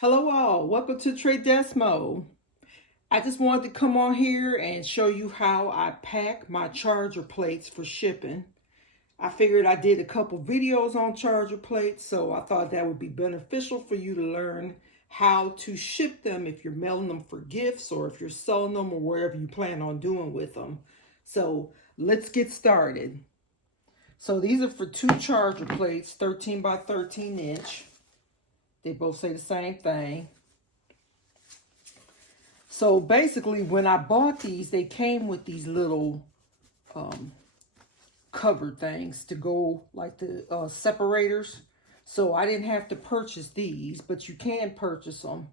Hello all, welcome to Tradesmo. I just wanted to come on here and show you how I pack my charger plates for shipping. I figured I did a couple videos on charger plates, so I thought that would be beneficial for you to learn how to ship them if you're mailing them for gifts or if you're selling them or whatever you plan on doing with them. So let's get started. So these are for two charger plates, 13 by 13 inch. They both say the same thing. So basically, when I bought these, they came with these little cover things to go like the separators. So I didn't have to purchase these, but you can purchase them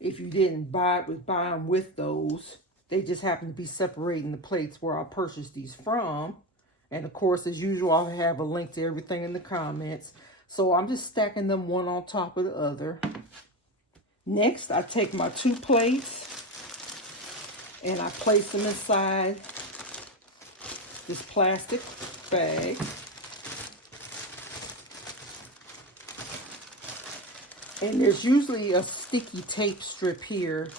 if you didn't buy them with those. They just happen to be separating the plates where I purchased these from. And of course, as usual, I'll have a link to everything in the comments. So I'm just stacking them one on top of the other. Next, I take my two plates and I place them inside this plastic bag. And there's usually a sticky tape strip here,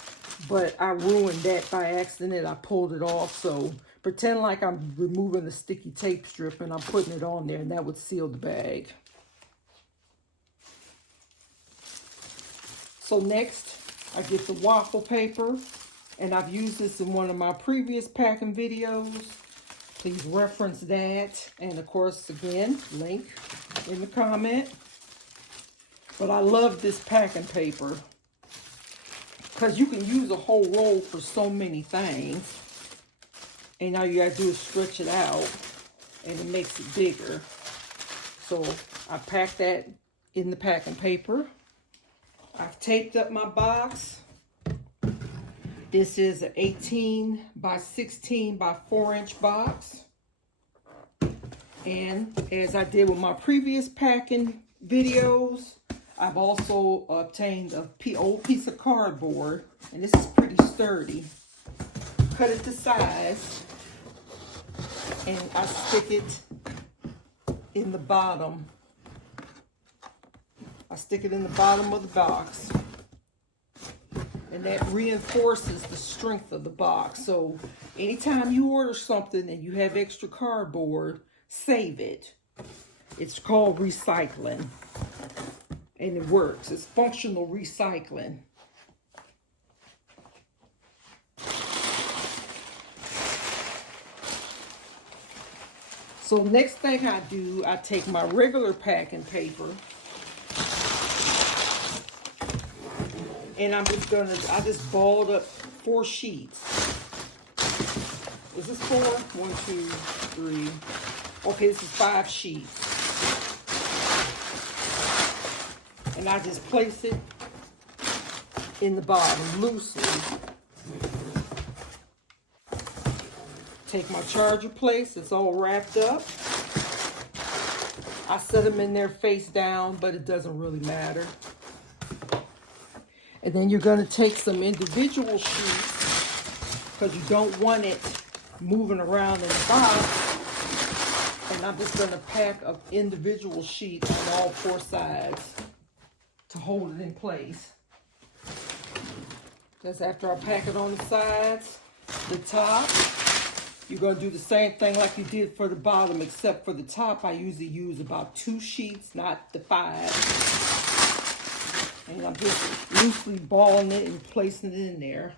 but I ruined that by accident. I pulled it off, so pretend like I'm removing the sticky tape strip and I'm putting it on there, and that would seal the bag. So next, I get the waffle paper, and I've used this in one of my previous packing videos. Please reference that. And of course, again, link in the comment. But I love this packing paper because you can use a whole roll for so many things. And all you gotta do is stretch it out and it makes it bigger. So I pack that in the packing paper. I've taped up my box. This is an 18 by 16 by 4 inch box. And as I did with my previous packing videos, I've also obtained an old piece of cardboard. And this is pretty sturdy. Cut it to size. And I stick it in the bottom. I stick it in the bottom of the box, and that reinforces the strength of the box. So anytime you order something and you have extra cardboard, save it. It's called recycling, and it works. It's functional recycling. So next thing I do, I take my regular packing paper, and I just balled up 4 sheets. Is this 4? 1, 2, 3. Okay, this is 5 sheets. And I just place it in the bottom loosely. Take my charger place, it's all wrapped up. I set them in there face down, but it doesn't really matter. And then you're going to take some individual sheets because you don't want it moving around in the box. And I'm just going to pack an individual sheet on all 4 sides to hold it in place. Just after I pack it on the sides, the top, you're going to do the same thing like you did for the bottom, except for the top, I usually use about 2 sheets, not the 5. And I'm just loosely balling it and placing it in there.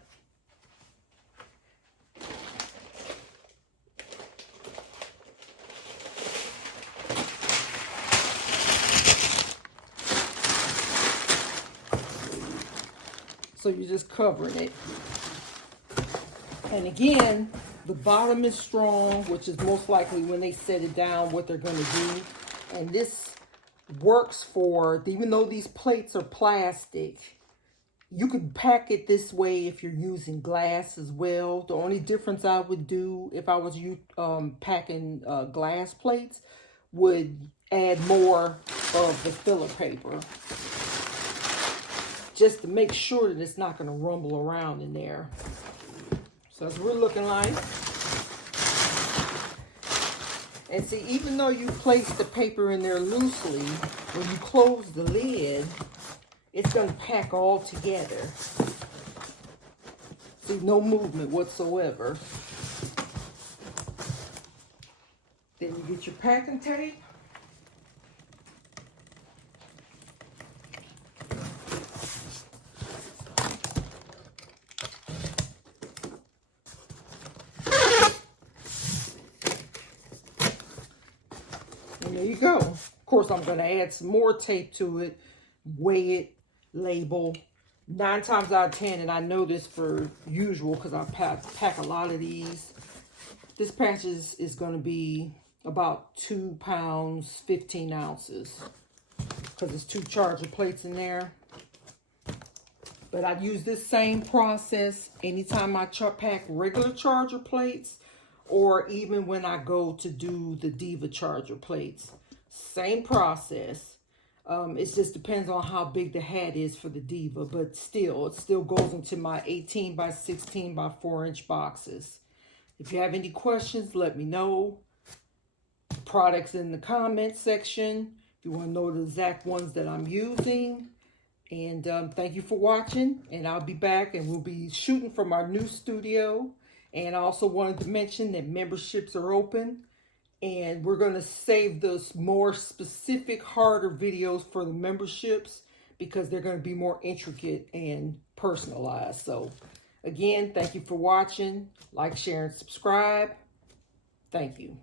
So you're just covering it. And again, the bottom is strong, which is most likely when they set it down what they're going to do. And this works for, even though these plates are plastic, you could pack it this way if you're using glass as well. The only difference I would do if I was packing glass plates would add more of the filler paper, just to make sure that it's not going to rumble around in there. So that's what we're looking like. And see, even though you place the paper in there loosely, when you close the lid, it's going to pack all together. See, no movement whatsoever. Then you get your packing tape. And there you go. Of course, I'm going to add some more tape to it, weigh it, label. 9 times out of 10, and I know this for usual because I pack a lot of these. This patch is going to be about 2 pounds, 15 ounces because there's 2 charger plates in there. But I use this same process anytime I pack regular charger plates, or even when I go to do the Diva charger plates. Same process. It just depends on how big the hat is for the Diva, but still, it still goes into my 18 by 16 by 4 inch boxes. If you have any questions, let me know. Products in the comment section if you want to know the exact ones that I'm using. And thank you for watching, and I'll be back, and we'll be shooting from our new studio. And I also wanted to mention that memberships are open, and we're going to save those more specific, harder videos for the memberships because they're going to be more intricate and personalized. So again, thank you for watching. Like, share, and subscribe. Thank you.